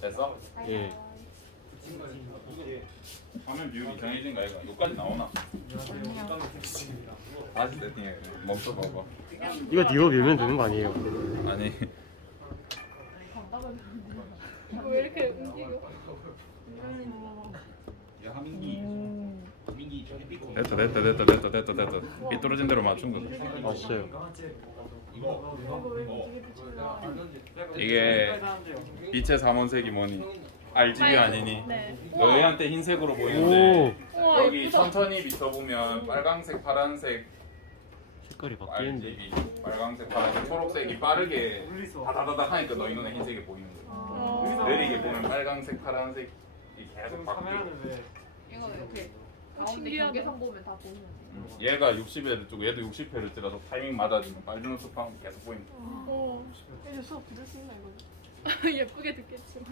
됐어? 예. 화면 비율이 정해진 거 아이가? 여기까지 나오나? 다시 세팅해. 멈춰 봐봐. 이거 뒤로 밀면 되는 거 아니에요? 아니. 왜 이렇게 움직여? 됐다. 삐뚤어진 대로 맞춘 거. 맞아요. 이게 빛의 삼원색이 뭐니? RGB 아니니? 네. 너희한테 흰색으로 보이는데 우와, 여기 예쁘다. 천천히 비춰보면 빨강색, 파란색, 색깔이 바뀌는데. RGB, 빨강색, 파란색, 초록색이 빠르게 다다다닥 하니까 너희 눈에 흰색이 보이는 거야. 느리게 보면 빨강색, 파란색이 계속 바뀌고. 이거 이렇게 가운데 신기하다. 경계선 보면 다 보이는 거. 얘가 60Hz 고 얘도 60Hz라서 타이밍 맞아주면 빨리 연습하면 계속 보인다. 이제 수업 들을 수 있나 이거? 예쁘게 듣겠지만.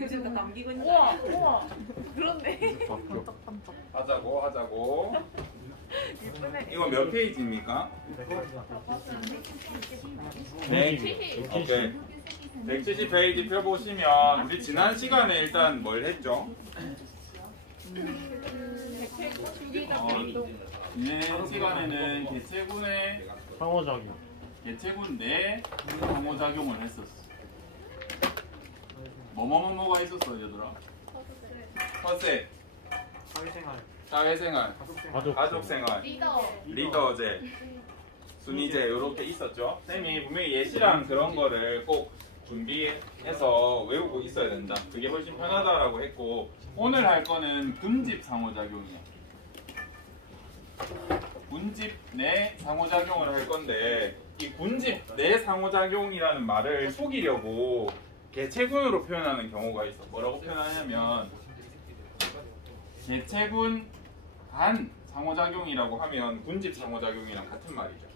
요즘 다 남기고 있는 우와. 그렇네. 하자고. 예쁘네. 이거 몇 페이지입니까? 네. 오케이. 170페이지 펴보시면 우리 지난 시간에 일단 뭘 했죠? 지난 시간에는 개체군의 상호작용. 개체군 내 상호작용을 했었어. 뭐가 있었어 얘들아? 컨셉, 사회생활, 가족생활, 리더제, 순위제 이렇게 있었죠. 쌤이 분명히 예시랑 그런 거를 꼭 준비해서 외우고 있어야 된다. 그게 훨씬 편하다라고 했고 오늘 할 거는 군집 상호작용이야. 군집 내 상호작용을 할 건데 이 군집 내 상호작용이라는 말을 속이려고 개체군으로 표현하는 경우가 있어. 뭐라고 표현하냐면 개체군 간 상호작용이라고 하면 군집 상호작용이랑 같은 말이죠.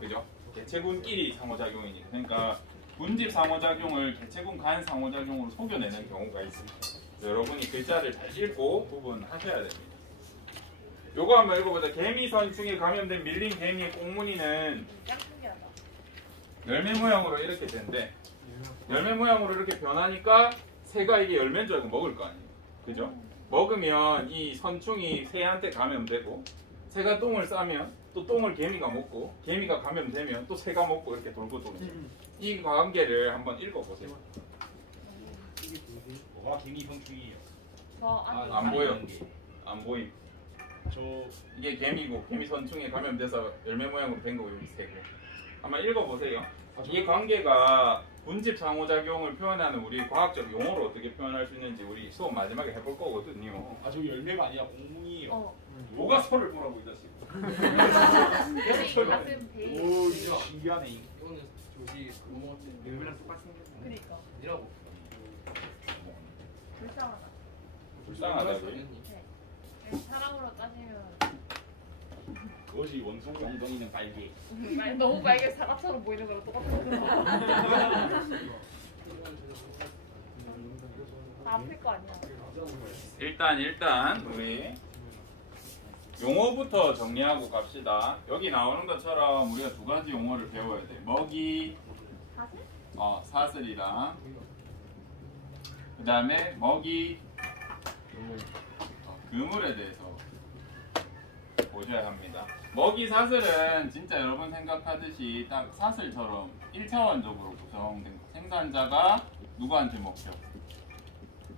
그죠? 개체군끼리 상호작용이니까. 그러니까 군집 상호작용을 개체군 간 상호작용으로 속여내는 경우가 있습니다. 여러분이 글자를 잘 읽고 구분하셔야 됩니다. 요거 한번 읽어보자. 개미선충에 감염된 밀린 개미의 꽁무니는 열매 모양으로 이렇게 된대. 열매 모양으로 이렇게 변하니까 새가 이게 열매인 줄 알고 먹을 거 아니에요. 그죠? 먹으면 이 선충이 새한테 감염되고 새가 똥을 싸면 또 똥을 개미가 먹고 개미가 감염되면 또 새가 먹고 이렇게 돌고 도는 이 관계를 한번 읽어보세요. 뭐가 개미 성충이에요? 안 보여. 안 보임. 이게 개미고 개미 선충에 감염돼서 열매 모양으로 된 거고 여기 새고. 한번 읽어보세요. 이 관계가 군집 상호작용을 표현하는 우리 과학적 용어로 어떻게 표현할 수 있는지 우리 수업 마지막에 해볼 거거든요. 아 저기 열매가 아니라 꽁무니예요. 뭐가 서를 보라고 이 자식. 오 진짜 신기하네. 이거는 조시 그거 열매랑 똑같이 생겼네. 그니까. 이라고. 불쌍하다. 불쌍하다고요? 사람으로 따지면 그것이 원숭이 엉덩이는 빨개. 아니, 너무 빨개 사과처럼 보이는 거랑 똑같은 거. 다 아플 거 아니야. 일단 우리 용어부터 정리하고 갑시다. 여기 나오는 것처럼 우리가 두 가지 용어를 배워야 돼. 먹이, 사슬? 사슬이랑 그 다음에 먹이, 그물에 대해서 보셔야 합니다. 먹이 사슬은 진짜 여러분 생각하듯이 딱 사슬처럼 1차원적으로 구성된 거. 생산자가 누구한테 먹죠?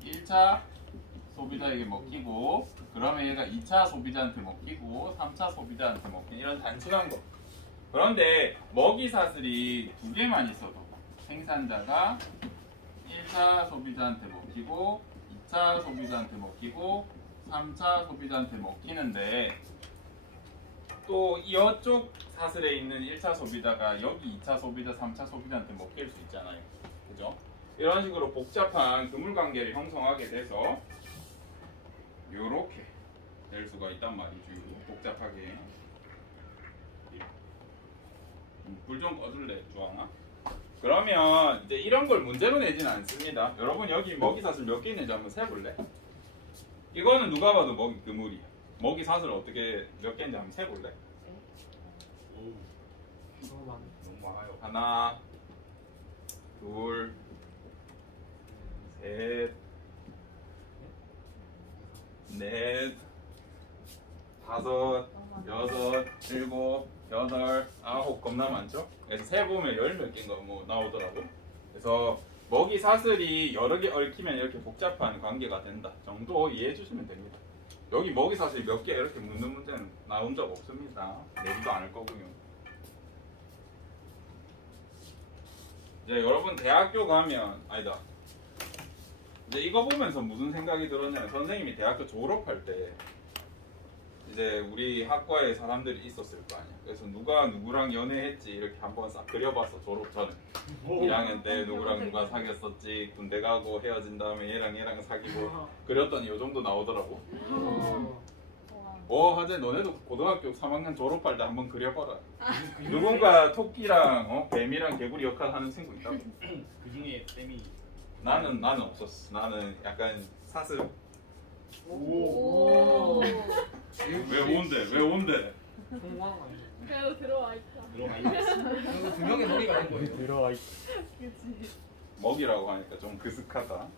1차 소비자에게 먹히고 그러면 얘가 2차 소비자한테 먹히고 3차 소비자한테 먹히는 이런 단순한 거. 그런데 먹이 사슬이 두 개만 있어도 생산자가 1차 소비자한테 먹히고 2차 소비자한테 먹히고 3차 소비자한테 먹히는데 또 이쪽 사슬에 있는 1차 소비자가 여기 2차 소비자, 3차 소비자한테 먹힐 수 있잖아요. 그죠? 이런 식으로 복잡한 그물 관계를 형성하게 돼서 요렇게 될 수가 있단 말이죠. 복잡하게. 불 좀 꺼줄래, 주황아? 그러면 이제 이런 걸 문제로 내진 않습니다. 여러분 여기 먹이 사슬 몇 개 있는지 한번 세볼래? 이거는 누가 봐도 먹이 그물이야. 먹이 사슬 어떻게 몇 개인지 한번 세볼래? 너무 많네. 너무 많아요. 하나, 넷, 다섯, 여섯, 일곱, 여덟, 아홉 겁나 많죠? 그래서 세 보면 열 몇 개인가 뭐 나오더라고. 그래서 먹이 사슬이 여러 개 얽히면 이렇게 복잡한 관계가 된다 정도 이해해 주시면 됩니다. 여기 먹이 사슬이 몇 개 이렇게 묻는 문제는 나온 적 없습니다. 내지도 않을 거고요. 이제 여러분 대학교 가면 아니다. 이제 이거 보면서 무슨 생각이 들었냐면 선생님이 대학교 졸업할 때 이제 우리 학과에 사람들이 있었을 거 아니야. 그래서 누가 누구랑 연애했지 이렇게 한번 싹 그려봤어. 졸업 전에 1학년 때 누구랑 누가 사귀었었지, 군대 가고 헤어진 다음에 얘랑 사귀고 그렸더니 요 정도 나오더라고. 하재 너네도 고등학교 3학년 졸업할 때 한번 그려봐라. 누군가 토끼랑 뱀이랑 개구리 역할 하는 친구 있다고. 그 중에 쌤이 나는 없었어. 나는 약간 사슴. 오. 왜 온대? 통화 아니야? 그래도 들어와 있다. 들어가 있어. 그리고 두 명의 머리가 된 거예요. 들어와 있. 먹이라고 하니까 좀 그슥하다.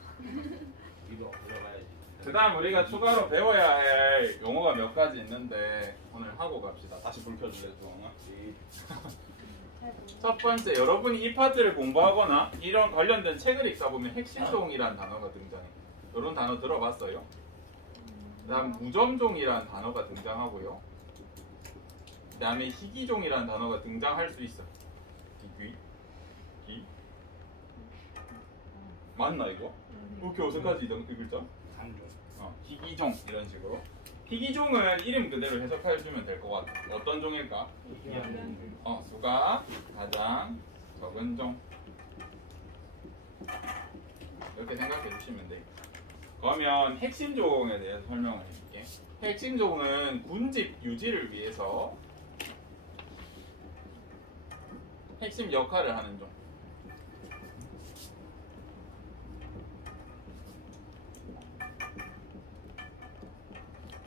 우리도 들어가야지. 그 다음 우리가 추가로 배워야 할 용어가 몇 가지 있는데 오늘 하고 갑시다. 다시 불 켜줄래, 주홍아? 첫 번째, 여러분이 이 파트를 공부하거나 이런 관련된 책을 읽다 보면 핵심종이라는 단어가 등장해. 이런 단어 들어봤어요? 그 다음 무점종이라는 단어가 등장하고요. 그 다음에 희귀종이라는 단어가 등장할 수 있어. 기? 맞나 이거? 왜 이렇게 어색하지 이 글자? 강종. 희귀종 이런 식으로. 희귀종은 이름 그대로 해석해주면 될 것 같아. 어떤 종일까? 수가 가장 적은 종. 이렇게 생각해 주시면 돼요. 그러면 핵심종에 대해서 설명을 해줄게. 핵심종은 군집 유지를 위해서 핵심 역할을 하는 종.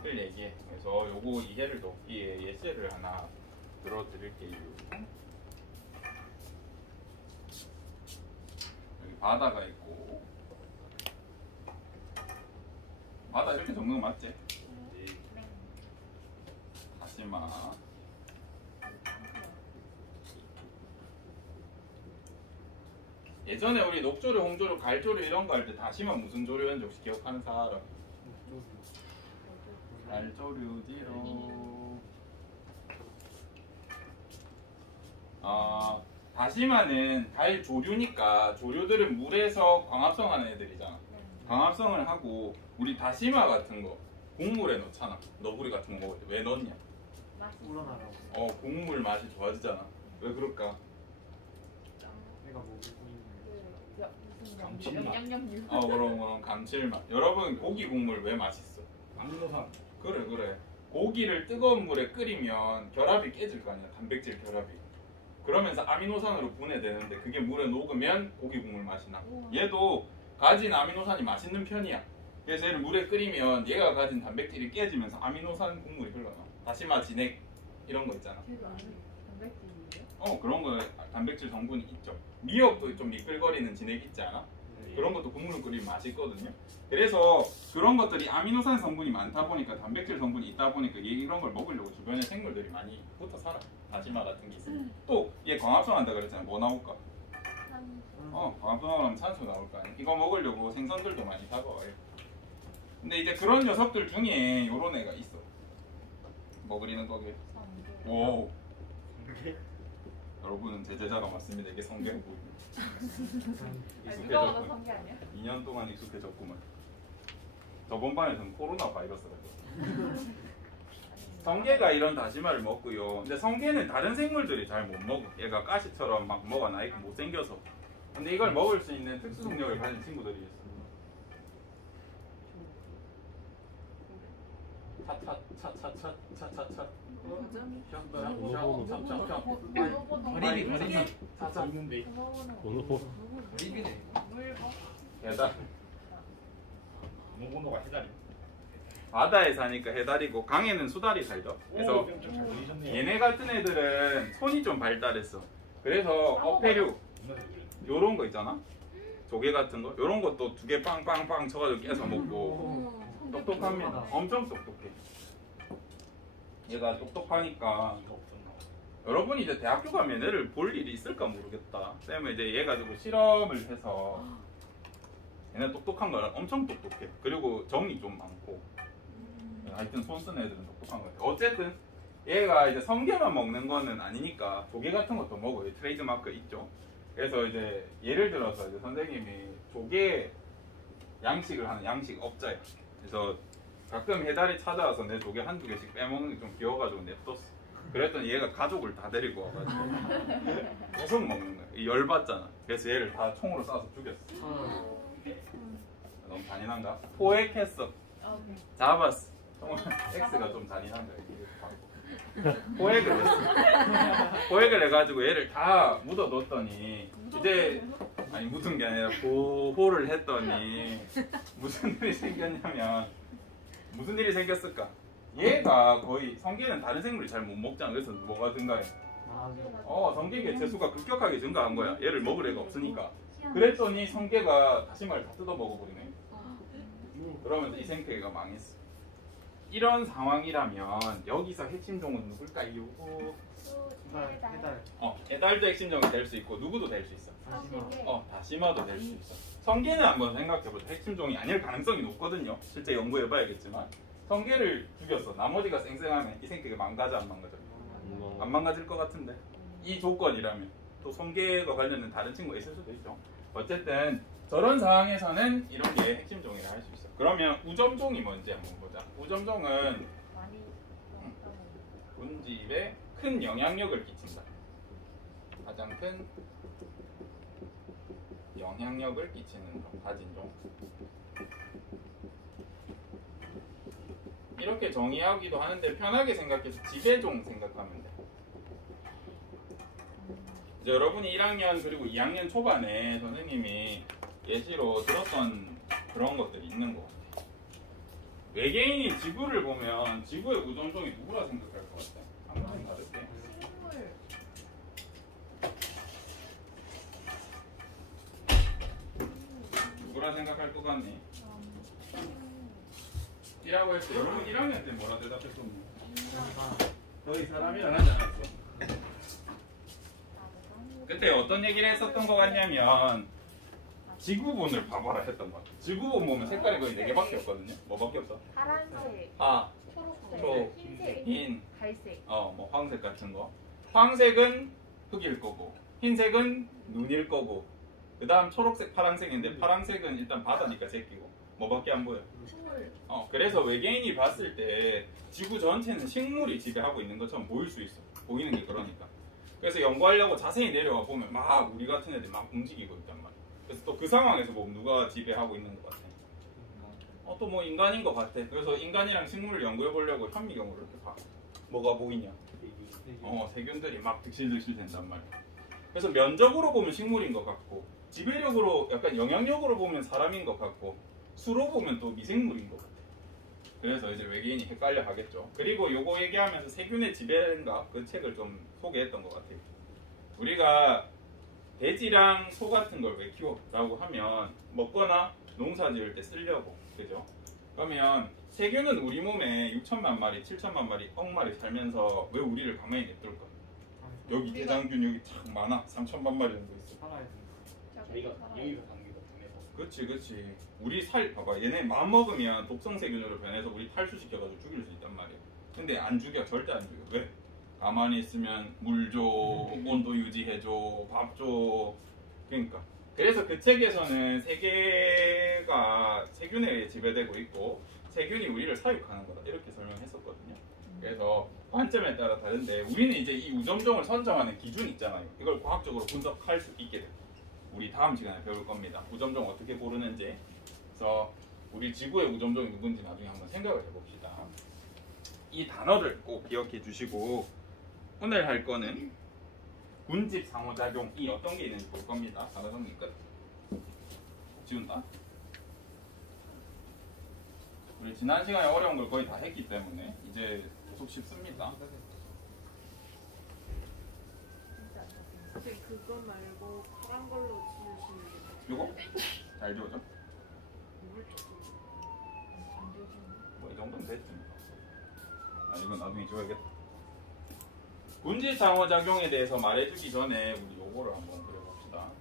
를 얘기해. 그래서 요거 이해를 돕기에 예시를 하나 들어드릴게요. 여기 바다가 있고, 바다 이렇게 적는 거 맞지? 다시마. 예전에 우리 녹조류, 홍조류, 갈조류 이런 거 할 때 다시마 무슨 조류였는지 혹시 기억하는 사람? 갈조류지로. 다시마는 달 조류니까 조류들은 물에서 광합성하는 애들이잖아. 광합성을 하고 우리 다시마 같은 거 국물에 넣잖아. 너구리 같은 거 먹을 때 왜 넣냐? 우러나라고. 국물 맛이 좋아지잖아. 왜 그럴까? 내가 먹고 있는. 감칠맛. 영양류. 그럼 감칠맛. 여러분 고기 국물 왜 맛있어? 아미노산. 그래. 고기를 뜨거운 물에 끓이면 결합이 깨질 거 아니야. 단백질 결합이. 그러면서 아미노산으로 분해되는데 그게 물에 녹으면 고기 국물 맛이 나. 얘도 가진 아미노산이 맛있는 편이야. 그래서 얘를 물에 끓이면 얘가 가진 단백질이 깨지면서 아미노산 국물이 흘러나. 다시마, 진액 이런 거 있잖아. 단백질이에요? 그런 거 단백질 성분이 있죠. 미역도 좀 미끌거리는 진액 있지 않아? 그런 것도 국물을 끓이면 맛있거든요. 그래서 그런 것들이 아미노산 성분이 많다 보니까 단백질 성분이 있다 보니까 이런 걸 먹으려고 주변에 생물들이 많이 붙어 살아. 다시마 같은 게 있으면. 또 얘 광합성한다 그랬잖아. 뭐 나올까? 광합성하면 산소 나올 거 아니야. 이거 먹으려고 생선들도 많이 잡아와요. 근데 이제 그런 녀석들 중에 요런 애가 있어. 뭐 그리는 거게? 오. 여러분은 제 제자가 맞습니다. 이게 성게로 보입니다. 누가 와도 산게 아니야? 2년 동안 익숙해졌구만. 저번 반에서는 코로나 바이러스가 있었어. 성게가 이런 다시마를 먹고요. 근데 성게는 다른 생물들이 잘 못 먹어. 얘가 가시처럼 막 뭐가 나 있고 못생겨서. 근데 이걸 먹을 수 있는 특수 능력을 가진 친구들이 있어. 차차차차차차차. 거리비. 차차. 있는데. 거리비네. 해달. 농번호가 해달이. 바다에 사니까 해달이고 강에는 수달이 살죠. 그래서 좀잘 보이셨네요. 얘네 같은 애들은 손이 좀 발달했어. 그래서 어패류 요런 거 있잖아. 조개 같은 거 이런 것도 2개 빵빵빵 쳐가지고 깨서 먹고 똑똑합니다. 엄청 똑똑해. 얘가 똑똑하니까 여러분이 이제 대학교 가면 얘를 볼 일이 있을까 모르겠다. 쌤은 이제 얘 가지고 실험을 해서 얘는 똑똑한 거는 엄청 똑똑해. 그리고 정이 좀 많고 하여튼 손 쓰는 애들은 똑똑한 거 같아. 어쨌든 얘가 이제 성게만 먹는 거는 아니니까 조개 같은 것도 먹어요. 트레이드 마크 있죠. 그래서 이제 예를 들어서 이제 선생님이 조개 양식을 하는 양식업자야. 그래서 가끔 해달이 찾아와서 내 조개 1~2개씩 빼먹는 게 좀 귀여워가지고 냅뒀어. 그랬더니 얘가 가족을 다 데리고 와가지고 계속 먹는 거야. 열받잖아. 그래서 얘를 다 총으로 쏴서 죽였어. 너무 잔인한가? 포획했어. 잡았어. X가 좀 잔인한 거야. 포획을 했어. 포획을 해가지고 얘를 다 묻어뒀더니 이제 아니 묻은 게 아니라 보호를 했더니 무슨 일이 생겼냐면 무슨 일이 생겼을까? 얘가 거의 성게는 다른 생물이 잘 못 먹잖아. 그래서 뭐가 증가해? 성게 개체수가 급격하게 증가한 거야. 얘를 먹을 애가 없으니까. 그랬더니 성게가 다시마를 다 뜯어 먹어버리네. 그러면서 이 생태계가 망했어. 이런 상황이라면 여기서 핵심종은 누굴까요? 해달도 핵심종이 될 수 있고 누구도 될 수 있어. 다시마도 될 수 있어. 성게는 한번 생각해보자. 핵심종이 아닐 가능성이 높거든요. 실제 연구해봐야겠지만 성게를 죽였어. 나머지가 쌩쌩하면 이 생태계 망가져 안 망가져? 안 망가질 것 같은데 이 조건이라면 또 성게가 관련된 다른 친구가 있을 수도 있죠. 어쨌든 저런 상황에서는 이런 게 핵심종이라 할 수 있어. 그러면 우점종이 뭔지 한번 보자. 우점종은 군집에 큰 영향력을 끼친다. 가장 큰 영향력을 끼치는 종, 가진 종. 이렇게 정의하기도 하는데 편하게 생각해서 지배종 생각하면 돼. 이제 여러분이 1학년 그리고 2학년 초반에 선생님이 예시로 들었던 그런 것들이 있는 거 같아. 외계인이 지구를 보면 지구의 우점종이 누구라 생각할 것 같아? 한번 다를게. 누구라 생각할 것 같니? 이라고 했어. 여러분 1학년 때 뭐라 대답했었니? 거의 사람이라 하지 않았어. 그때 어떤 얘기를 했었던 것 같냐면 지구본을 봐봐라 했던 것 같아. 지구본 보면 색깔이 거의 4개밖에 없거든요. 뭐밖에 없어? 파란색, 초록, 흰색, 흰, 갈색. 뭐 황색 같은 거. 황색은 흙일 거고 흰색은 눈일 거고 그 다음 초록색, 파란색인데 파란색은 일단 바다니까 제끼고 뭐밖에 안 보여? 풀. 그래서 외계인이 봤을 때 지구 전체는 식물이 지배하고 있는 것처럼 보일 수 있어. 보이는 게 그러니까. 그래서 연구하려고 자세히 내려와 보면 막 우리 같은 애들 막 움직이고 있단 말이야. 그래서 또 그 상황에서 보면 누가 지배하고 있는 것 같아? 또 뭐 인간인 것 같아. 그래서 인간이랑 식물을 연구해 보려고 현미경으로 이렇게 봐. 뭐가 보이냐? 세균들이 막 득실득실 된단 말이야. 그래서 면적으로 보면 식물인 것 같고 지배력으로 약간 영향력으로 보면 사람인 것 같고 수로 보면 또 미생물인 것 같아. 그래서 이제 외계인이 헷갈려 하겠죠. 그리고 요거 얘기하면서 세균의 지배인가 그 책을 좀 소개했던 것 같아요. 우리가 돼지랑 소 같은 걸 왜 키워? 라고 하면 먹거나 농사 지을 때 쓰려고. 그죠? 그러면 세균은 우리 몸에 6천만 마리, 7천만 마리, 억 마리 살면서 왜 우리를 가만히 냅둘까? 여기 대장균 여기 참 많아. 3천만 마리 정도 있어. 저희가 여기서 사는 게 더 편해서. 그치. 우리 봐봐. 얘네 마음 먹으면 독성 세균으로 변해서 우리 탈수시켜가지고 죽일 수 있단 말이야. 근데 안 죽여. 절대 안 죽여. 왜? 가만히 있으면 물 줘, 온도 유지해줘, 밥 줘. 그러니까. 그래서 그 책에서는 세계가 세균에 의해 지배되고 있고 세균이 우리를 사육하는 거다. 이렇게 설명했었거든요. 그래서 관점에 따라 다른데 우리는 이제 이 우점종을 선정하는 기준 있잖아요. 이걸 과학적으로 분석할 수 있게 돼요. 우리 다음 시간에 배울 겁니다. 우점종 어떻게 고르는지. 그래서 우리 지구의 우점종이 누군지 나중에 한번 생각을 해봅시다. 이 단어를 꼭 기억해 주시고 오늘 할 거는 군집 상호작용이 어떤 게 있는지 볼 겁니다. 단어성리 끝. 지운다. 우리 지난 시간에 어려운 걸 거의 다 했기 때문에 이제 계속 쉽습니다. 그거 말고 파란 걸로 지으시는 게 요거? 잘 지워져? 뭐 이 정도면 됐지. 아 이건 나중에 지워야겠다. 분집 상호작용에 대해서 말해주기 전에 우리 요거를 한번 그려봅시다.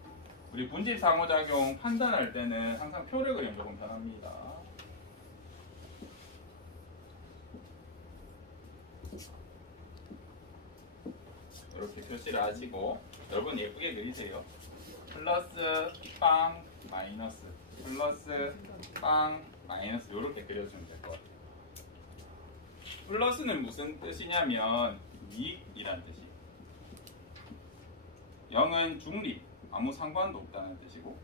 우리 분집 상호작용 판단할 때는 항상 표를 그리면 조금 편합니다. 이렇게 표시를 하시고 여러분 예쁘게 그리세요. 플러스 빵 마이너스 플러스 빵 마이너스 이렇게 그려주면 될 것 같아요. 플러스는 무슨 뜻이냐면 이익이란 뜻이 0은 중립 아무 상관도 없다는 뜻이고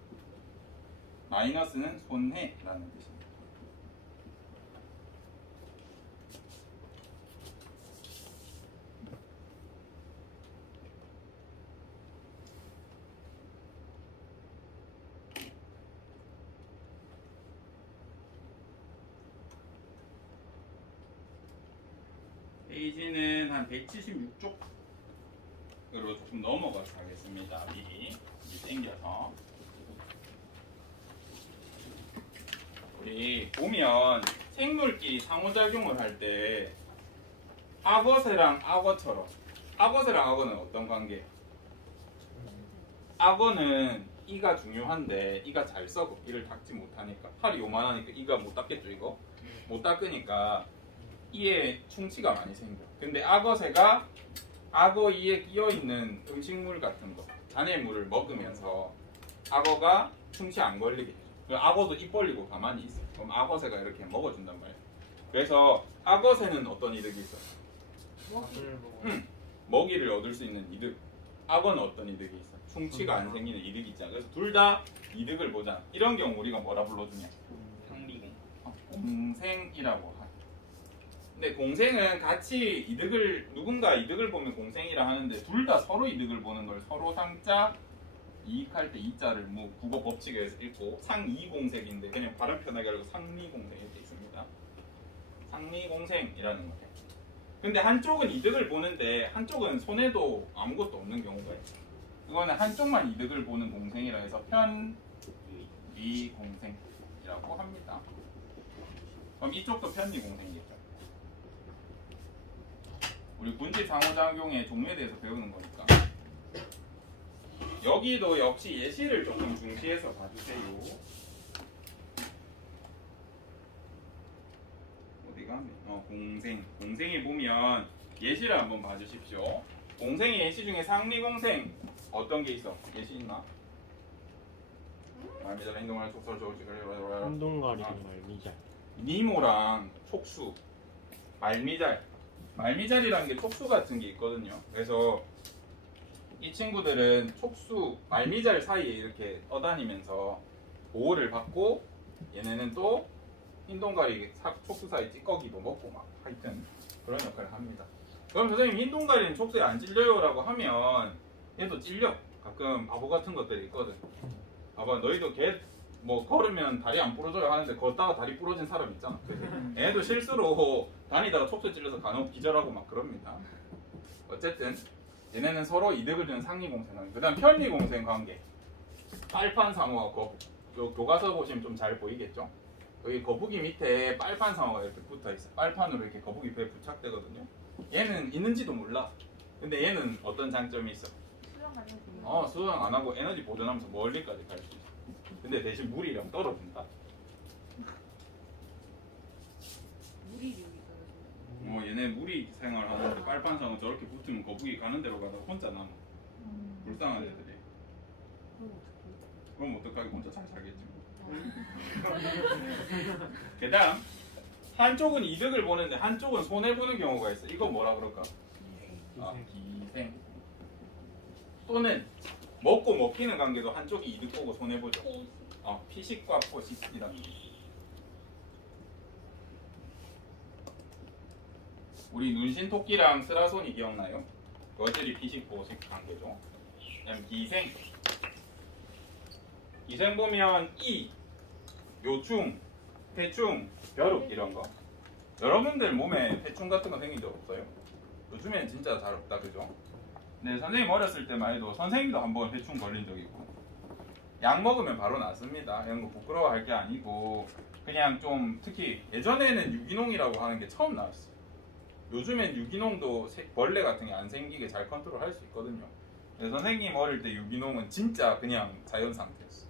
마이너스는 손해라는 뜻입니다. 페이지는 한 176쪽으로 조금 넘어가서 하겠습니다. 미리 당겨서 우리 보면 생물끼리 상호작용을 할 때 악어새랑 악어처럼 악어새랑 악어는 어떤 관계예요? 악어는 이가 중요한데 이가 잘 썩어. 이를 닦지 못하니까 팔이 요만하니까 이가 못 닦겠죠. 이거 못 닦으니까 이에 충치가 많이 생겨. 근데 악어새가 악어 이에 끼어있는 음식물 같은 거 잔해물을 먹으면서 악어가 충치 안 걸리게 해줘. 악어도 입 벌리고 가만히 있어. 그럼 악어새가 이렇게 먹어준단 말이야. 그래서 악어새는 어떤 이득이 있어? 먹이를 얻을 수 있는 이득. 악어는 어떤 이득이 있어? 충치가 안 생기는 이득이 있잖아. 그래서 둘 다 이득을 보잖아. 이런 경우 우리가 뭐라 불러주냐? 공생이라고 하죠. 근데 공생은 같이 이득을 누군가 이득을 보면 공생이라 하는데 둘 다 서로 이득을 보는 걸 서로 상자 이익할 때 이자를 뭐 국어 법칙에서 읽고 상이공생인데 그냥 발음 편하게 하려고 상리공생 이렇게 있습니다. 상리공생이라는 거예요. 근데 한쪽은 이득을 보는데 한쪽은 손해도 아무것도 없는 경우가 있어요. 이거는 한쪽만 이득을 보는 공생이라 해서 편리공생이라고 합니다. 그럼 이쪽도 편리공생이겠죠. 우리 분집 상호작용의 종류에 대해서 배우는 거니까 여기도 역시 예시를 조금 중시해서 봐주세요. 어디가? 공생에 보면 예시를 한번 봐주십시오. 공생의 예시 중에 상리공생 어떤 게 있어? 예시 있나? 말미잘 행동할 촉수를 조금씩 운동가리랑 말미잘. 니모랑 촉수 말미잘이라는 게 촉수 같은 게 있거든요. 그래서 이 친구들은 촉수 말미잘 사이에 이렇게 떠다니면서 보호를 받고 얘네는 또 흰동가리 촉수 사이 찌꺼기도 먹고 막 하여튼 그런 역할을 합니다. 그럼 선생님 흰동가리는 촉수에 안 찔려요 라고 하면 얘도 찔려. 가끔 바보 같은 것들이 있거든. 봐봐 너희도 개 뭐 걸으면 다리 안 부러져요 하는데 걷다가 다리 부러진 사람 있잖아. 애도 실수로 다니다가 촉수 찔려서 간혹 기절하고 막 그럽니다. 어쨌든 얘네는 서로 이득을 주는 상리공생. 그 다음 편리공생 관계. 빨판상어와 거북. 요 교과서 보시면 좀 잘 보이겠죠? 여기 거북이 밑에 빨판상어가 이렇게 붙어있어. 빨판으로 이렇게 거북이 배에 부착되거든요. 얘는 있는지도 몰라. 근데 얘는 어떤 장점이 있어? 수영 안 하고 에너지 보존하면서 멀리까지 갈 수 있어. 근데 대신 물이랑 떨어진다. 얘네 무리 생활하는데 빨판상어 저렇게 붙으면 거북이 가는 데로 가다가 혼자 남아. 불쌍한 애들이. 그럼 어떡하게 혼자 잘 살겠지. 그 다음 한쪽은 이득을 보는데 한쪽은 손해보는 경우가 있어. 이건 뭐라 그럴까? 기생. 또는 먹고 먹히는 관계도 한쪽이 이득 보고 손해보죠. 피식과 포식이라는 게. 우리 눈신토끼랑 스라손이 기억나요? 그것들이 피식 포식 관계죠. 그다음 기생. 기생 보면 이, 요충, 폐충, 벼룩 이런 거. 여러분들 몸에 폐충 같은 거 생긴 적 없어요? 요즘엔 진짜 잘 없다, 그죠? 네, 선생님 어렸을 때만 해도 선생님도 한번 폐충 걸린 적 있고 약 먹으면 바로 낫습니다. 이런 거 부끄러워할 게 아니고 그냥 좀 특히 예전에는 유기농이라고 하는 게 처음 나왔어요. 요즘엔 유기농도 벌레 같은 게 안 생기게 잘 컨트롤할 수 있거든요. 선생님 어릴 때 유기농은 진짜 그냥 자연 상태였어.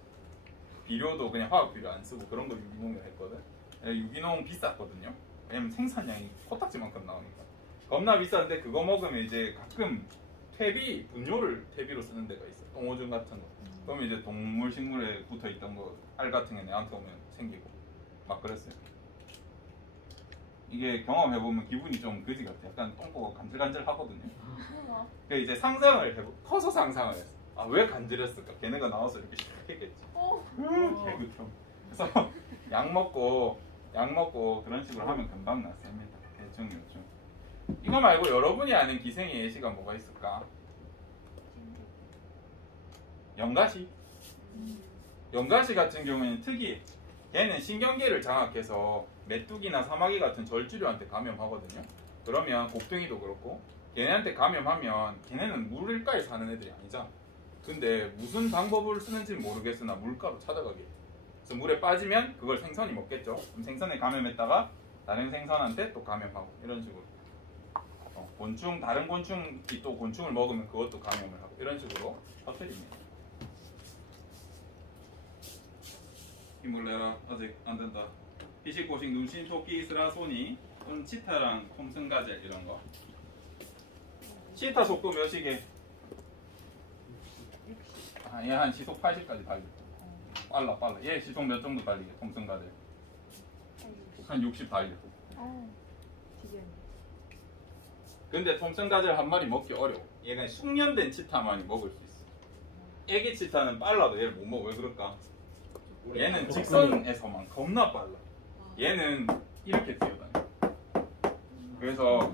비료도 그냥 화학 비료 안 쓰고 그런 거 유기농을 했거든. 유기농 비쌌거든요. 왜냐면 생산량이 코딱지만큼 나오니까. 겁나 비싼데 그거 먹으면 이제 가끔 퇴비, 분뇨를 퇴비로 쓰는 데가 있어. 똥오줌 같은 거. 그러면 이제 동물 식물에 붙어 있던 거 알 같은 게 내한테 오면 생기고 막 그랬어요. 이게 경험해보면 기분이 좀 그지 같아. 약간 똥꼬가 간질간질 하거든요. 그러니까 이제 상상을 해보, 커서 상상을 했어. 아, 왜 간질했을까? 걔네가 나와서 이렇게 시작했겠지. 개그film. 그래서 약 먹고 그런 식으로 하면 금방 낫습니다. 대충. 이거 말고 여러분이 아는 기생의 예시가 뭐가 있을까? 연가시. 연가시 같은 경우에는 특이해. 걔는 신경계를 장악해서 메뚜기나 사마귀 같은 절주류한테 감염하거든요. 그러면 곱둥이도 그렇고 걔네한테 감염하면 걔네는 물가에 사는 애들이 아니잖아. 근데 무슨 방법을 쓰는지 모르겠으나 물가로 찾아가게. 그래서 물에 빠지면 그걸 생선이 먹겠죠. 그럼 생선에 감염했다가 다른 생선한테 또 감염하고 이런 식으로. 곤충, 다른 곤충이 또 곤충을 먹으면 그것도 감염을 하고 이런 식으로 퍼뜨립니다. 힘을 내라. 아직 안 된다. 피식고식, 눈신, 토끼, 이스라, 소니, 또는 치타랑 톰슨가젤 이런 거. 치타 속도 몇이게? 얘 한 시속 80까지 달려. 빨라. 얘 시속 몇 정도 달리게? 톰슨가젤. 한 60 달려. 근데 톰슨가젤 한 마리 먹기 어려워. 얘가 숙련된 치타만이 먹을 수 있어. 애기 치타는 빨라도 얘를 못 먹어. 왜 그럴까? 얘는 직선에서만 겁나 빨라. 얘는 이렇게 뛰어다녀. 그래서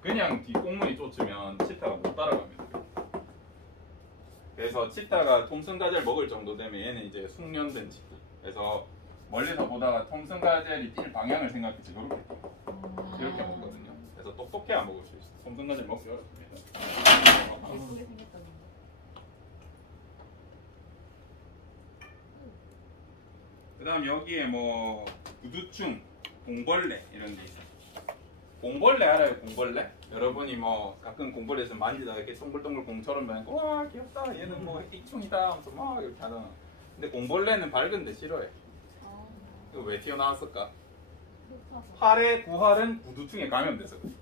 그냥 뒷공문이 쫓으면 치타가 못 따라갑니다. 그래서 치타가 톰슨가젤 먹을 정도 되면 얘는 이제 숙련된 치타. 그래서 멀리서 보다가 톰슨가젤이 뛸 방향을 생각해서 이렇게 먹거든요. 그래서 똑똑해야 먹을 수 있어. 톰슨가젤 먹기 어렵습니다. 예쁘게 생겼다는 거. 그 다음 여기에 뭐 구두충, 공벌레 이런 게 있어요. 공벌레 알아요? 공벌레? 여러분이 뭐 가끔 공벌레 있으면 만지다가 이렇게 동글동글 공처럼 보니까 와 귀엽다 얘는 뭐 익충이다 하면서 막 이렇게 하잖아. 근데 공벌레는 밝은데 싫어해. 이거 왜 튀어나왔을까? 활의 구활은 구두충에 감염돼서 그래.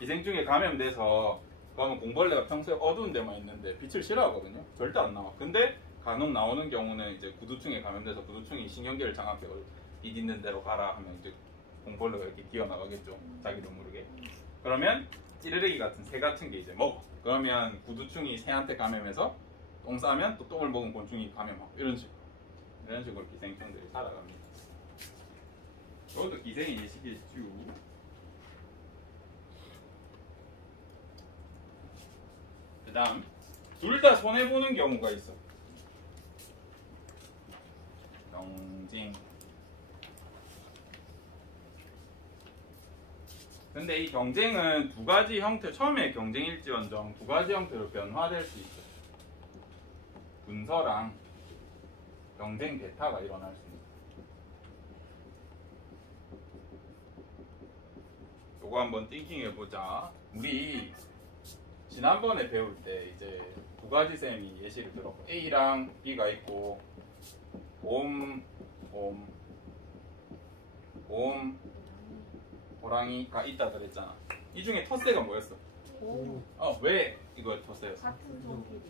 기생충에 감염돼서 그러면 공벌레가 평소에 어두운 데만 있는데 빛을 싫어하거든요. 절대 안 나와. 근데 간혹 나오는 경우는 이제 구두충에 감염돼서 구두충이 신경계를 장악해서 빛 있는 데로 가라 하면 이제 공벌레가 이렇게 기어나가겠죠. 자기도 모르게. 그러면 찌르르기 같은 새 같은 게 이제 먹어. 그러면 구두충이 새한테 감염해서 똥 싸면 또 똥을 먹은 곤충이 감염하고 이런 식으로 기생충들이 살아갑니다. 저것도 기생의 예시겠죠. 그 다음 둘 다 손해보는 경우가 있어. 경쟁. 근데 이 경쟁은 두 가지 형태, 처음에 경쟁일지언정 두 가지 형태로 변화될 수 있어요. 분서랑 경쟁 대타가 일어날 수 있습니다. 요거 한번 띵킹해보자. 우리 지난번에 배울 때 이제 두 가지 셈이 예시를 들었고 A랑 B가 있고 곰, 호랑이가 있다 그랬잖아. 이 중에 텃새가 뭐였어? 왜 이거 텃새였어? 같은 종끼리.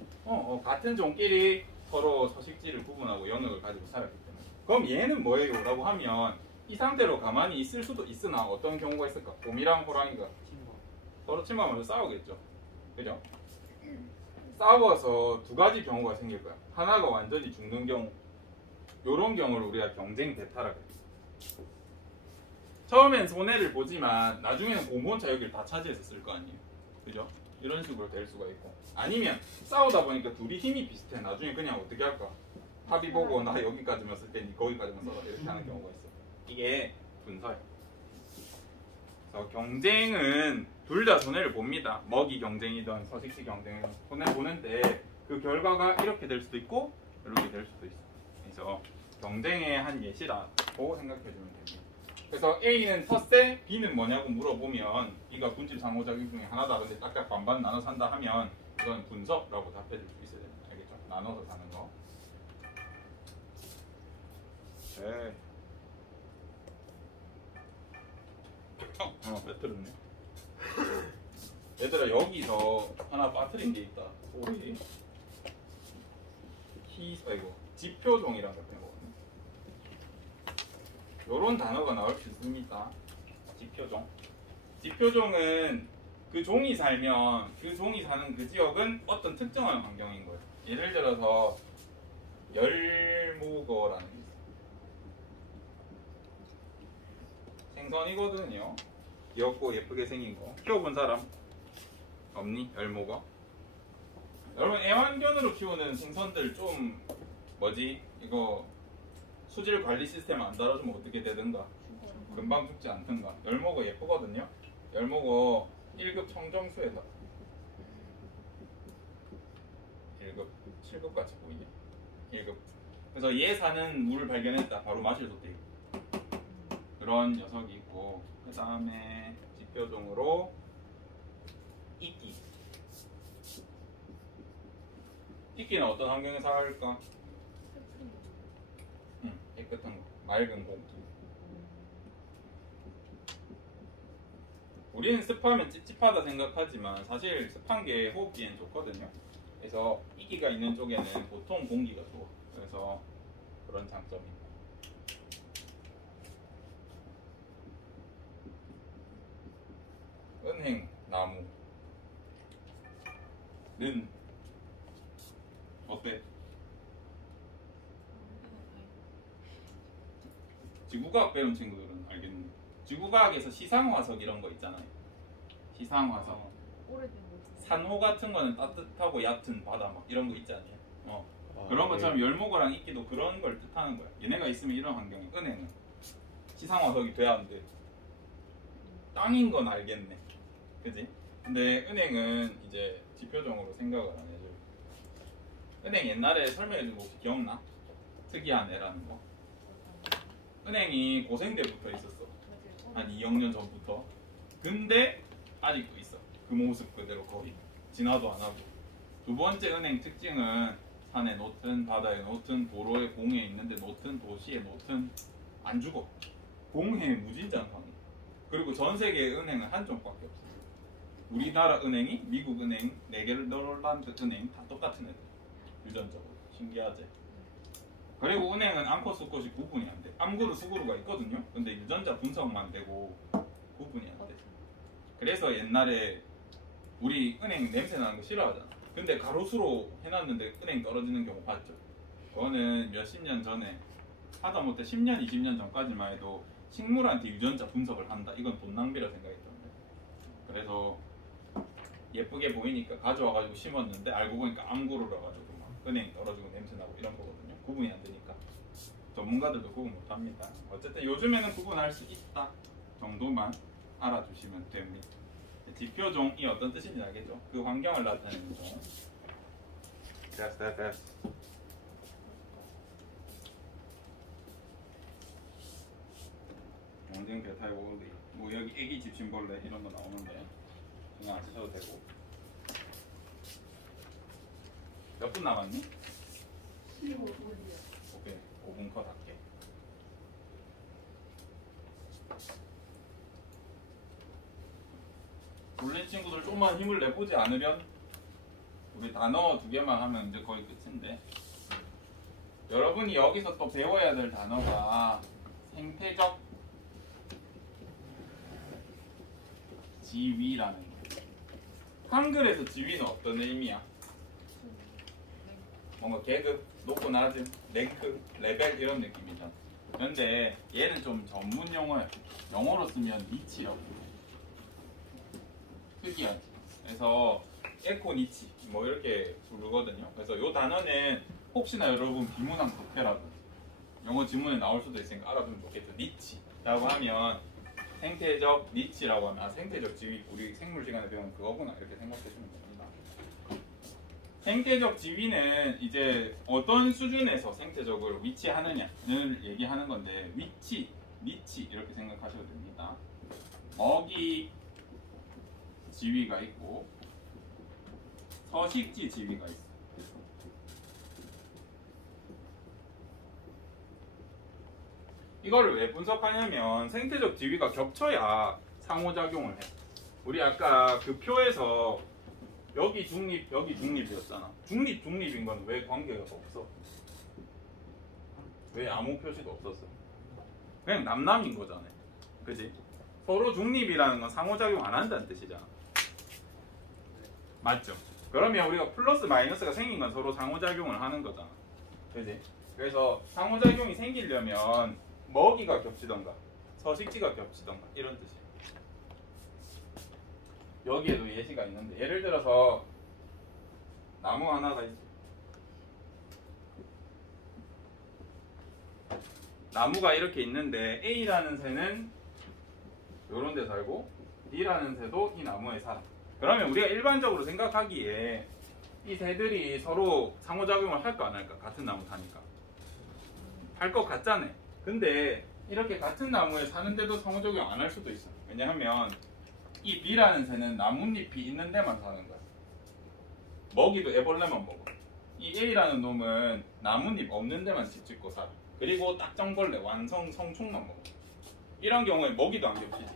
같은 종끼리 서로 서식지를 구분하고 영역을 가지고 살았기 때문에. 그럼 얘는 뭐예요? 라고 하면 이 상태로 가만히 있을 수도 있으나 어떤 경우가 있을까? 곰이랑 호랑이가 서로 침범하면서 싸우겠죠. 그죠? 싸워서 두 가지 경우가 생길 거야. 하나가 완전히 죽는 경우. 요런 경우를 우리가 경쟁 대타라고 해요. 처음엔 손해를 보지만 나중에는 공무원차 여기를 다 차지해서 쓸 거 아니에요. 그죠? 이런 식으로 될 수가 있고. 아니면 싸우다 보니까 둘이 힘이 비슷해. 나중에 그냥 어떻게 할까? 합의 보고 나 여기까지만 쓸 테니 거기까지만 써라. 이렇게 하는 경우가 있어. 이게 분서예요. 그래서 경쟁은 둘 다 손해를 봅니다. 먹이 경쟁이든 서식지 경쟁이든 손해 보는데 그 결과가 이렇게 될 수도 있고 이렇게 될 수도 있어. 그래서 경쟁의 한 예시라고 생각해주면 됩니다. 그래서 A는 텃세, B는 뭐냐고 물어보면 B가 군집 상호작용 중에 하나다. 근데 딱딱 반반 나눠 산다 하면 이건 분석라고 답해줄 수 있어야 됩니다. 알겠죠? 나눠서 사는 거. 네. 빼뜨렸네. 얘들아 여기서 하나 빠뜨린 게 있다. 우리 지표종이라는 걸 배우거든요. 요런 단어가 나올 수 있습니다. 지표종. 지표종은 그 종이 살면 그 종이 사는 그 지역은 어떤 특정한 환경인 거예요. 예를 들어서 열무거라는 게 있어요. 생선이거든요. 귀엽고 예쁘게 생긴 거. 키워본 사람 없니? 열무거. 여러분 애완견으로 키우는 생선들 좀 뭐지? 이거 수질 관리 시스템 안 달아주면 어떻게 되든가 금방 죽지 않든가. 열무거 예쁘거든요. 열무거 1급 청정수에다 1급 7급 같이 보이네. 1급. 그래서 얘 사는 물을 발견했다. 바로 마실 수도 있고 그런 녀석이 있고, 그 다음에 지표종으로 이끼. 이끼는 어떤 환경에 살까? 깨끗한 거, 맑은 공기. 우리는 습하면 찝찝하다 생각하지만 사실 습한 게 호흡기엔 좋거든요. 그래서 이끼가 있는 쪽에는 보통 공기가 좋아. 그래서 그런 장점이 있고. 은행 나무는 어때? 지구과학 배운 친구들은 알겠는데, 지구과학에서 시상화석 이런 거 있잖아요. 시상화석. 오래된 거지. 산호 같은 거는 따뜻하고 얕은 바다 막 이런 거 있잖아요. 아, 그런 것처럼 열무거랑 이끼도 그런 걸 뜻하는 거야. 얘네가 있으면 이런 환경에. 은행은 시상화석이 돼야 안 돼. 땅인 건 알겠네. 그지? 근데 은행은 이제 지표종으로 생각을 안 해줘. 은행 옛날에 설명해준 거 혹시 기억나? 특이한 애라는 거. 은행이 고생대부터 있었어. 한 2억 년 전부터. 근데 아직도 있어. 그 모습 그대로 거의. 진화도 안 하고. 두 번째 은행 특징은 산에 놓든 바다에 놓든 도로에 공에 있는데 놓든 도시에 놓든 안 죽어. 공해 무진장성이. 그리고 전 세계의 은행은 한 종밖에 없어. 우리나라 은행이, 미국 은행, 네덜란드 은행 다 똑같은 애들. 유전적으로. 신기하지? 그리고 은행은 암컷 수컷이 구분이 안 돼. 암그루 수그루가 있거든요. 근데 유전자 분석만 되고 구분이 안 돼. 그래서 옛날에 우리 은행 냄새 나는 거 싫어하잖아. 근데 가로수로 해놨는데 은행 떨어지는 경우 봤죠? 그거는 몇십 년 전에, 하다못해 10년, 20년 전까지만 해도 식물한테 유전자 분석을 한다. 이건 돈 낭비라 생각했던 거예요. 그래서 예쁘게 보이니까 가져와가지고 심었는데 알고 보니까 암그루라 가지고 막 은행 떨어지고 냄새 나고 이런 거거든요. 구분이 안 되니까. 전문가들도 구분 못 합니다. 어쨌든 요즘에는 구분할 수 있다 정도만 알아주시면 됩니다. 지표종이 어떤 뜻인지 알겠죠? 그 환경을 나타내는 종. 됐어. 경쟁 배타의 원리. 뭐 여기 애기 집신벌레 이런 거 나오는데 신경 안 쓰셔도 되고. 몇 분 남았니? 15분이요. 오케이, 5분 컷 할게. 놀린 친구들 좀만 힘을 내보지 않으면 우리 단어 2개만 하면 이제 거의 끝인데, 여러분이 여기서 또 배워야 될 단어가 생태적 지위라는 거예요. 한글에서 지위는 어떤 의미야? 뭔가 계급, 높고 낮음, 랭크, 레벨 이런 느낌이잖아. 그런데 얘는 좀 전문 용어야. 영어로 쓰면 니치라고 해요. 특이하지. 그래서 에코 니치 뭐 이렇게 부르거든요. 그래서 이 단어는 혹시나 여러분 비문학 독해라든지 영어 지문에 나올 수도 있으니까 알아두면 좋겠죠. 니치라고 하면 생태적 니치라고 하면 생태적 지위, 우리 생물 시간에 배운 그거구나 이렇게 생각하시면 됩니다. 생태적 지위는 이제 어떤 수준에서 생태적으로 위치하느냐를 얘기하는 건데 위치, 이렇게 생각하셔도 됩니다. 먹이 지위가 있고 서식지 지위가 있어요. 이거를 왜 분석하냐면 생태적 지위가 겹쳐야 상호작용을 해. 우리 아까 그 표에서 여기 중립, 여기 중립이었잖아. 중립인 건 왜 관계가 없어? 왜 아무 표시도 없었어? 그냥 남남인 거잖아요. 그지? 서로 중립이라는 건 상호작용 안 한다는 뜻이잖아. 맞죠? 그러면 우리가 플러스 마이너스가 생긴 건 서로 상호작용을 하는 거잖아. 그지? 그래서 상호작용이 생기려면 먹이가 겹치던가 서식지가 겹치던가 이런 뜻이에요. 여기에도 예시가 있는데 예를 들어서 나무 하나가 있어. 나무가 이렇게 있는데 A라는 새는 요런 데 살고 B라는 새도 이 나무에 살아. 그러면 우리가 일반적으로 생각하기에 이 새들이 서로 상호작용을 할까 안 할까? 같은 나무 타니까 할 것 같잖아. 근데 이렇게 같은 나무에 사는데도 상호작용 안 할 수도 있어. 왜냐하면 이 B라는 새는 나뭇잎이 있는 데만 사는 거야. 먹이도 애벌레만 먹어. 이 A라는 놈은 나뭇잎 없는 데만 집 짓고 살아. 그리고 딱정벌레, 완성, 성충만 먹어. 이런 경우에 먹이도 안 겹치지.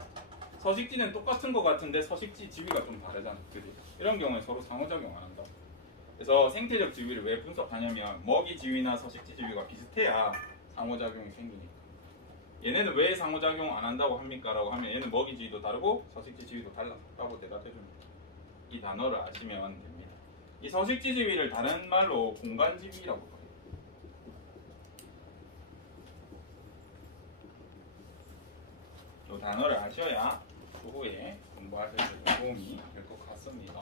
서식지는 똑같은 것 같은데 서식지 지위가 좀 다르잖아. 그지? 이런 경우에 서로 상호작용 안 한다. 그래서 생태적 지위를 왜 분석하냐면 먹이 지위나 서식지 지위가 비슷해야 상호작용이 생기니까. 얘네는 왜 상호작용 안 한다고 합니까? 라고 하면 얘는 먹이 지위도 다르고 서식지 지위도 달라고 대답해줍니다. 이 단어를 아시면 됩니다. 이 서식지 지위를 다른 말로 공간 지위라고 해요. 이 단어를 아셔야 추후에 공부하실 때 도움이 될 것 같습니다.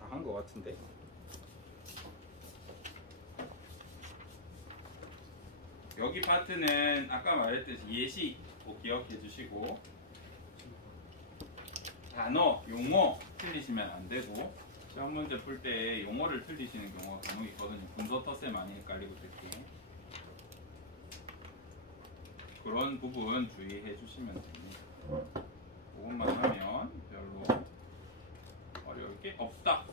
다 한 것 같은데. 여기 파트는 아까 말했듯이 예시도 기억해 주시고 단어, 용어 틀리시면 안 되고 시험 문제 풀 때 용어를 틀리시는 경우가 간혹 있거든요. 분서 텃세 많이 헷갈리고 듣기. 그런 부분 주의해 주시면 됩니다. 그것만 하면 별로 어려울 게 없다.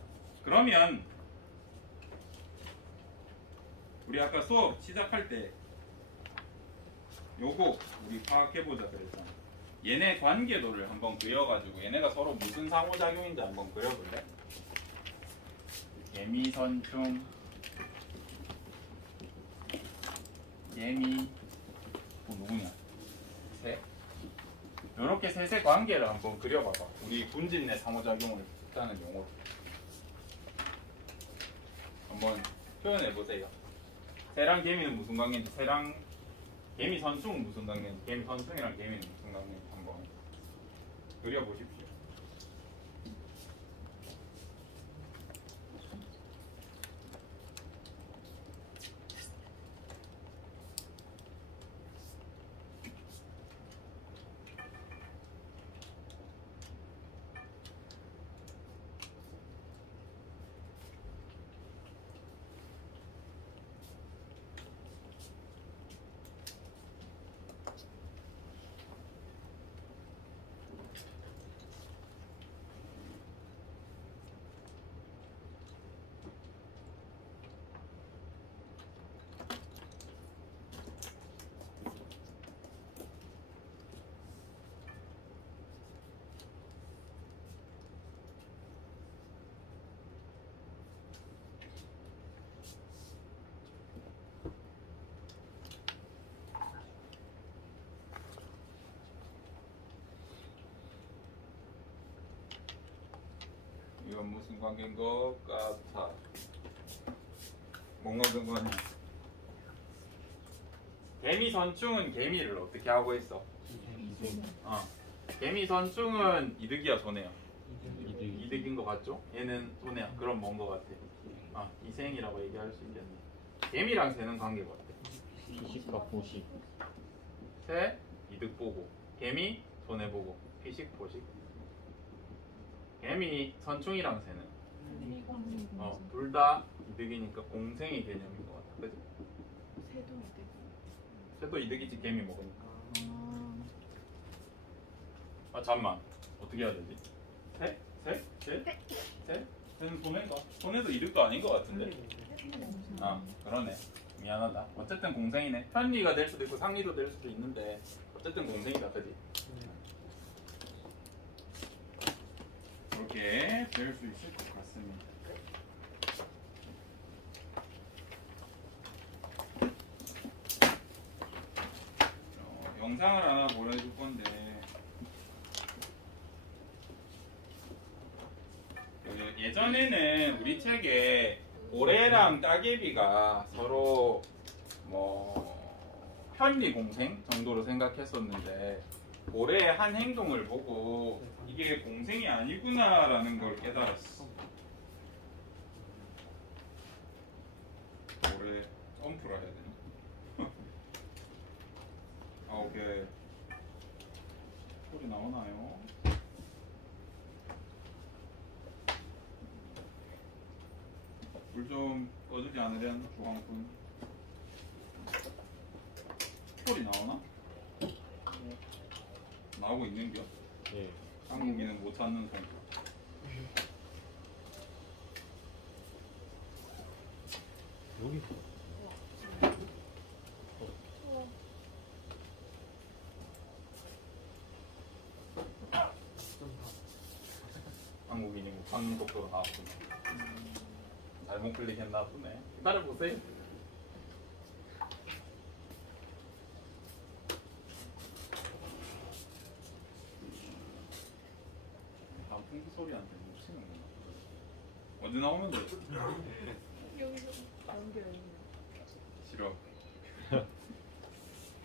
그러면 우리 아까 수업 시작할 때 요거 우리 파악해보자 그랬잖아. 얘네 관계도를 한번 그려가지고 얘네가 서로 무슨 상호작용인지 한번 그려볼래? 개미선충 개미 누구냐? 새. 요렇게 셋의 관계를 한번 그려봐봐. 우리 군집 내 상호작용을 뜻하는 용어로 한번 표현해보세요. 새랑 개미는 무슨 관계인지, 새랑 개미선충은 무슨 관계인지, 개미선충이랑 개미는 무슨 관계인지 한번 그려보십시오. 이건 무슨 관계인 것 같아? 뭔가 그거냐? 개미선충은 개미를 어떻게 하고 있어? 개미선충은 이득이야 손해야? 이득인 것 같죠? 얘는 손해야. 그럼 뭔 것 같아? 이생이라고 얘기할 수 있겠네. 개미랑 새는 관계가 어때? 시식과 보식. 새 이득 보고 개미 손해보고 피식 포식. 개미 선충이랑 새는 둘 다 이득이니까 공생의 개념인 것 같아. 그지? 새도 이득. 새도 이득이지 개미 먹으니까. 아 잠만 어떻게 해야 되지? 새? 새? 새? 새? 새는 손해인가? 손해도 이득도 아닌 것 같은데. 아 그러네. 미안하다. 어쨌든 공생이네. 편리가 될 수도 있고 상리도 될 수도 있는데 어쨌든 공생이다. 그지? 이렇게 배울 수 있을 것 같습니다. 영상을 하나 보여줄 건데 예전에는 우리 책에 고래랑 따개비가 서로 뭐 편리 공생 정도로 생각했었는데 고래의 한 행동을 보고 이게 공생이 아니구나라는 걸 깨달았어. 고래 점프를 해야 되나? 아 오케이. 소리 나오나요? 불 좀 꺼주지 않으련 주황군. 소리 나오나? 나오고 있는겨? 예. 한국인은 못 찾는 성격. 여기 한국인이 못 찾는 속도가 나왔구나. 잘못 클릭했나 보네. 기다려보세요. 풍기 소리한테 못 치는구나. 언제 나오면 돼? 여기서. 연결. 싫어.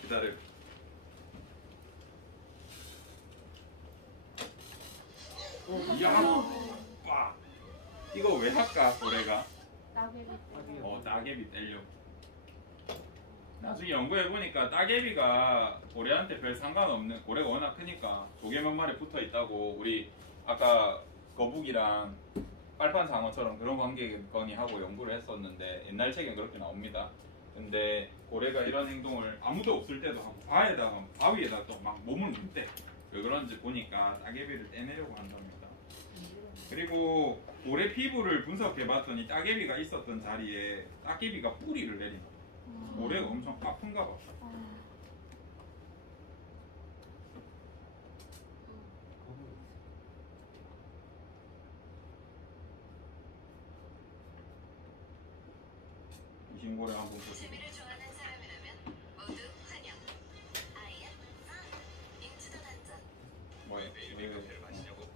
기다려. 이야, 와. 이거 왜 할까 고래가? 따개비 떼려고. 나중에 연구해 보니까 따개비가 고래한테 별 상관없는, 고래가 워낙 크니까 조개만 마리 붙어 있다고 우리 아까 거북이랑 빨판상어처럼 그런 관계거니 하고 연구를 했었는데 옛날 책엔 그렇게 나옵니다. 근데 고래가 이런 행동을 아무도 없을 때도 하고 바위에다 또 막 몸을 문대. 왜 그런지 보니까 따개비를 떼내려고 한답니다. 그리고 고래 피부를 분석해봤더니 따개비가 있었던 자리에 따개비가 뿌리를 내린다. 고래가 엄청 아픈가 봐. 이신고래 한번 보세요. 재미를 좋아하는 사람이라면 모두 환영. 아이엔 인지도 단전. 뭐예요? 매일매일 마시냐고?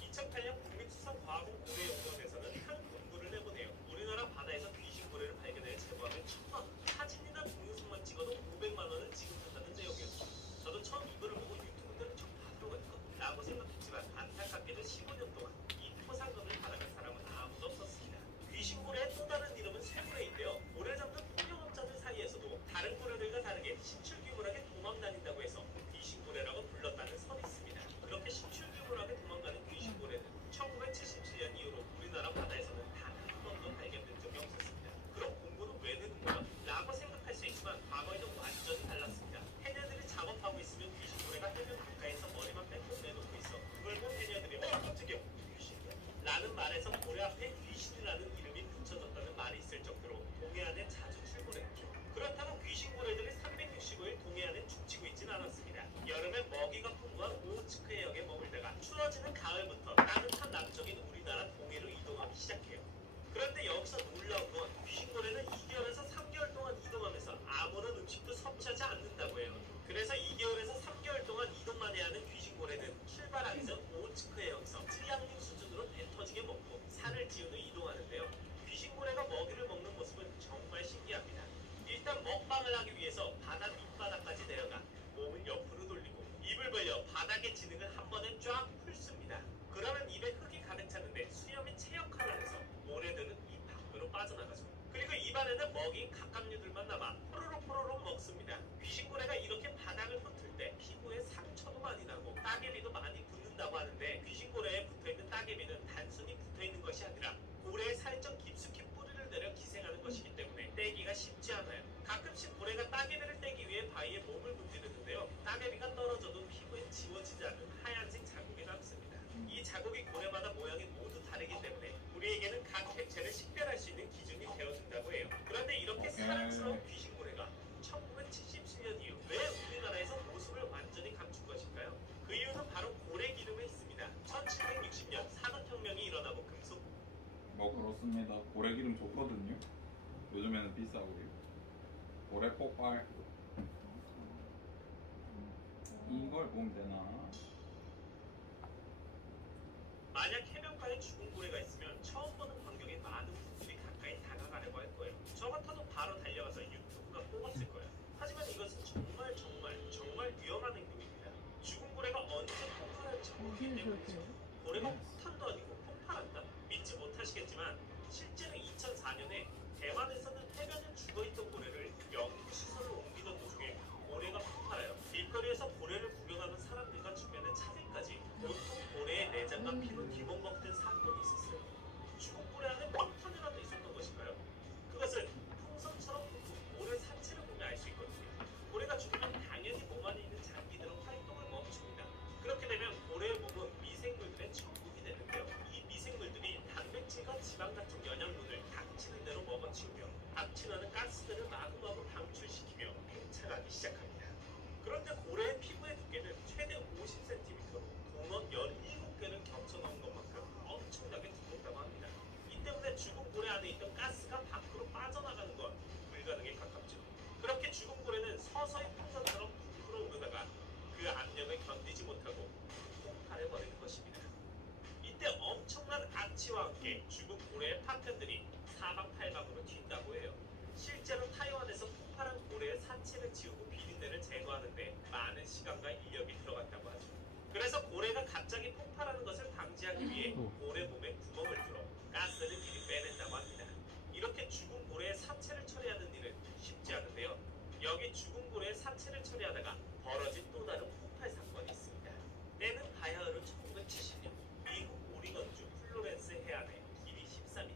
2008년 국립수산과학원 고래연구원에서는 한 연구를 내보내요. 우리나라 바다에서 귀신고래를 발견해 제보하면 1,000만 원, 사진이나 동영상만 찍어도 500만 원을 지급한다는 내용이었죠. 저도 처음 이거를 보고 유튜브 때는 좀 받으러 갈까? 라고 생각했지만 안타깝게도 15년 동안 이 포상금을 받아갈 사람은 아무도 없었습니다. 귀신고래의 또 다른 이름은 새고래인데요. 고래 잡는 폭력업자들 사이에서도 다른 고래들과 다르게 신출귀몰하게 도망다닌다고 해서 귀신고래라고 불렀다는 설이 있습니다. 그렇게 신출귀몰하게 도망가는 귀신고래는 1977년 이후로 우리나라 바다에서는 단 한 번도 발견된 적이 없었습니다. 그럼 공부는 왜 되는 거야? 라고 생각할 수 있지만 과거에는 완전히 달랐습니다. 해녀들이 작업하고 있으면 귀신고래가 해변 가까이서 머리만 빼고 내놓고 있어. 그걸 본 해녀들이 깜짝이야 귀신이야? 라는 말에서 고래 앞에 귀신이라는 이름이 붙여졌다는 말이 있을 정도로 동해안에 자주 출몰했죠. 그렇다고 귀신고래들이 365일 동해안에 죽치고 있진 않았습니다. 여름에 먹이가 풍부한 오호츠크 해역에 머물다가 추워지는 가을부터 따뜻한 남쪽인 우리나라 동해로 이동하기 시작해요. 그런데 여기서 놀라운 건 귀신고래는 2개월에서 3개월 동안 이동하면서 아무런 음식도 섭취하지 않는다고 해요. 그래서 2개월에서 3개월 동안 이동만 해야 하는 귀신고래는 출발하기 전 오호츠크 해역에서 찌양육 수준으로 배 터지게 먹고 살을 찌운 후 이동하는데요. 귀신고래가 먹이를 먹는 모습은 정말 신기합니다. 일단 먹방을 하기 위해서 바다 밑바닥까지 내려가 몸을 옆으로 돌리고 입을 벌려 바닥의 지능을 한 번에 쫙 훑습니다. 그러면 입에 흙이 가득 찼는데 수염이 체역하려 해서 모래들은 입 밖으로 빠져나가죠. 그리고 입안에는 먹이인 갑각류들만 남아 포로로 먹습니다. 맞습니다. 고래 기름 좋거든요. 요즘에는 비싸고요. 고래 폭발. 이걸 보면 되나? 만약 해변가에 죽은 고래가 있으면 처음 보는 광경에 많은 분들이 가까이 다가가려고 할 거예요. 저 같아도 바로 달려가서 유튜브가 뽑았을 거예요. 하지만 이것은 정말 위험한 행동입니다. 죽은 고래가 언제 폭발할지 모르기 때문이죠. 고래가 폭탄도 아니고 폭발한다? 믿지 못하시겠지만 실제로 2004년에 대만에서는 해변에 죽어있던 고래를 연구시설로 옮기던 도중에 고래가 폭발하여 길거리에서 고래를 구경하는 사람들과 주변의 차들까지 온통 고래의 내장과 피로 뒤범벅된 사건이 있었어요. 죽은 고래 안에 폭탄이라도 있었던 것일까요? 그것은 풍선처럼 굵은 고래 사체를 보면 알 수 있거든요. 고래가 죽으면 당연히 몸 안에 있는 장기들은 활동을 멈춥니다. 그렇게 되면 고래의 몸은 미생물들의 천국이 되는데요. 이 미생물들이 단백질과 지방 같은 영양분을 닥치는 대로 먹어치우며 닥치는 가스들을 마구마구 방출시키며 팽창하기 시작합니다. 그런데 고래의 피부의 두께는 최대 50cm로 도넛 17개를 겹쳐놓은 것만큼 엄청나게 두껍다고 합니다. 이 때문에 죽은 고래 안에 있던 가스가 밖으로 빠져나가는 건 불가능에 가깝죠. 그렇게 죽은 고래는 서서히 풍선처럼 부풀어 오르다가 그 압력을 견디지 못하고 폭발해버리는 것입니다. 이때 엄청난 악취와 함께 죽은 고래의 파편들이 사방팔방으로 튄다고 해요. 실제로 타이완에서 폭발한 고래의 사체를 지우고 비린내를 제거하는데 많은 시간과 인력이 들어갔다고 하죠. 그래서 고래가 갑자기 폭발하는 것을 방지하기 위해 고래 몸에 구멍을 뚫어 가스를 미리 빼낸다고 합니다. 이렇게 죽은 고래의 사체를 처리하는 일은 쉽지 않은데요. 여기 죽은 고래의 사체를 처리하다가 벌어진 또 다른 폭발 사건이 있습니다. 때는 바야흐로 1970년 미국 오리건주 플로렌스 해안에 길이 14m,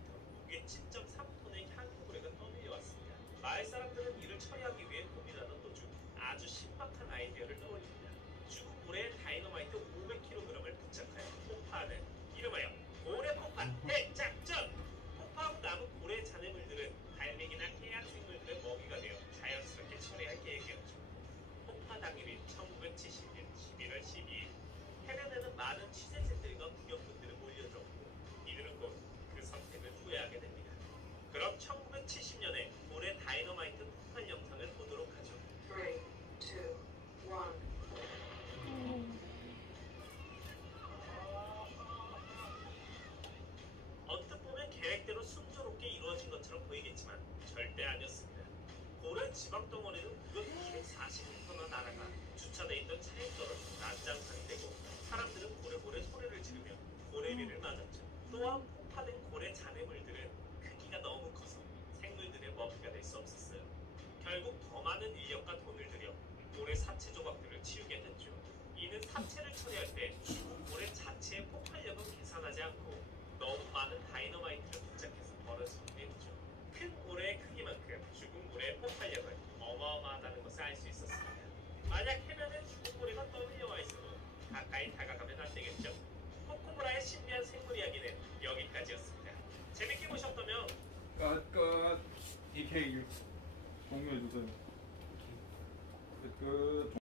무게 7.3톤의 향토고래가 떠밀려왔습니다. 마을 사람들은 이를 처리하기 위해 고민하던 도중 아주 신박한 아이디어를 떠올립니다. 죽은 고래의 다이너마이트 500kg을 부착하여 폭파하는 이름하여 고래 폭파 대작전! 폭파하고 남은 고래의 잔해물들은 달맹이나 해양 생물들의 먹이가 되어 자연스럽게 처리할 계획이었죠. 폭파 당일인 1970년 11월 12일 해변에는 많은 취재진들과 구경꾼들이 몰려들었고 이들은 곧 그 선택을 후회하게 됩니다. 그럼 1970년에 고래 다이너마이트 폭발 영상을 보도록 하죠. 3, 2, 1. 언뜻 보면 계획대로 순조롭게 이루어진 것처럼 보이겠지만 절대 아니었습니다. 고래 지방 덩어리는 무려 240m나 날아가 주차돼 있던 차에 떨어져 난장판이 되고 사람들은 고래고래 소리를 지르며 고래비를 맞았죠. 또한 폭파된 고래 잔해물들은 크기가 너무 커서 생물들의 먹이가 될 수 없었어요. 결국 더 많은 인력과 돈을 들여 고래 사체 조각들을 치우게 됐죠. 이는 사체를 처리할 때 죽은 고래 자체의 폭발력은 계산하지 않고 너무 많은 다이너마이트를 부착해서 벌어진 일이죠. 큰 고래의 크기만큼 죽은 고래의 폭발력은 어마어마하다는 것을 알 수 있었습니다. 만약 해변에 죽은 고래가 떠밀려와 있어도 가까이 다가가면 안 되겠죠. 코코브라의 신비한 생물 이야기는 여기까지였습니다. 재밌게 보셨다면 끝. DK 공유해주세요. 끝.